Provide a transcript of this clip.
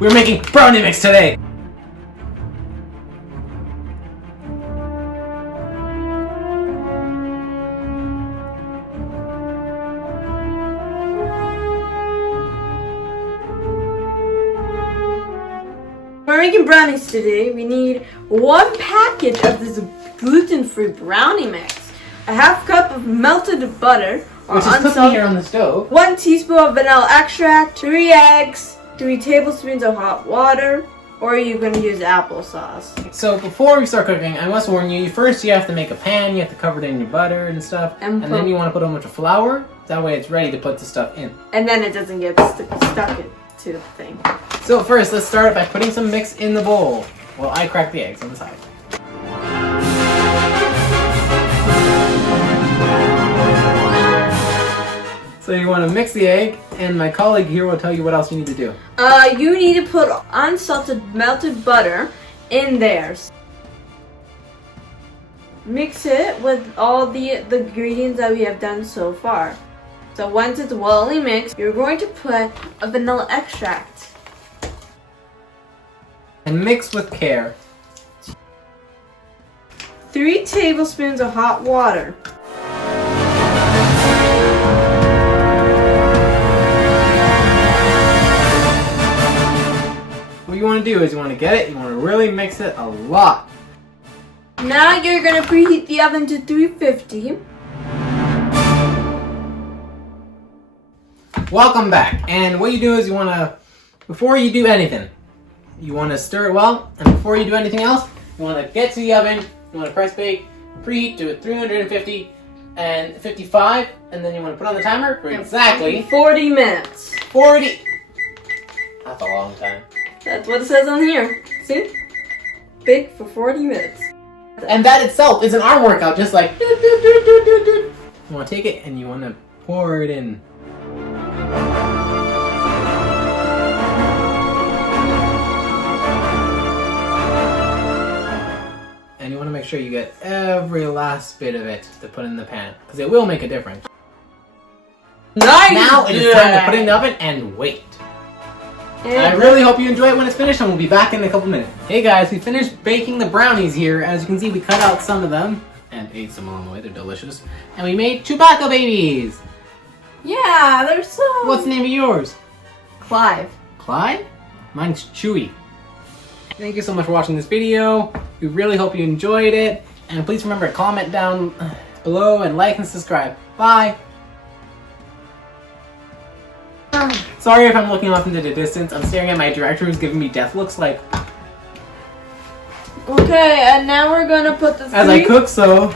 We're making brownie mix today! We're making brownies today. We need 1 package of this gluten-free brownie mix, a half cup of melted butter, which is cooking here on the stove, 1 teaspoon of vanilla extract, 3 eggs, 3 tablespoons of hot water, or you can use applesauce. So before we start cooking, I must warn you, first you have to make a pan, you have to cover it in your butter and stuff, and then you want to put a bunch of flour, that way it's ready to put the stuff in. And then it doesn't get stuck into the thing. So first, let's start by putting some mix in the bowl. Well, I crack the eggs on the side. So you want to mix the egg, and my colleague here will tell you what else you need to do. You need to put unsalted melted butter in there. Mix it with all the ingredients that we have done so far. So once it's well mixed, you're going to put a vanilla extract. And mix with care. 3 tablespoons of hot water. What you want to do is you want to get it, you want to really mix it a lot. Now you're going to preheat the oven to 350. Welcome back. And what you do is you want to, before you do anything, you want to stir it well, and before you do anything else, you want to get to the oven, you want to press bake, preheat to 350 and 55, and then you want to put on the timer for exactly 40 minutes. 40. That's a long time. That's what it says on here. See? Bake for 40 minutes. And that itself is an arm workout, just like do, do, do, do, do, do. You want to take it and you want to pour it in. And you want to make sure you get every last bit of it to put in the pan, because it will make a difference. Nice! Now it is time to put it in the oven and wait. And I really hope you enjoy it when it's finished, and we'll be back in a couple minutes. Hey guys, we finished baking the brownies here. As you can see, we cut out some of them and ate some along the way. They're delicious. And we made Chewbacca babies. Yeah, they're so... What's the name of yours? Clive. Clyde? Mine's Chewy. Thank you so much for watching this video. We really hope you enjoyed it. And please remember to comment down below and like and subscribe. Bye! Sorry if I'm looking off into the distance. I'm staring at my director who's giving me death looks like... Okay, and now we're gonna put the As I cook, so...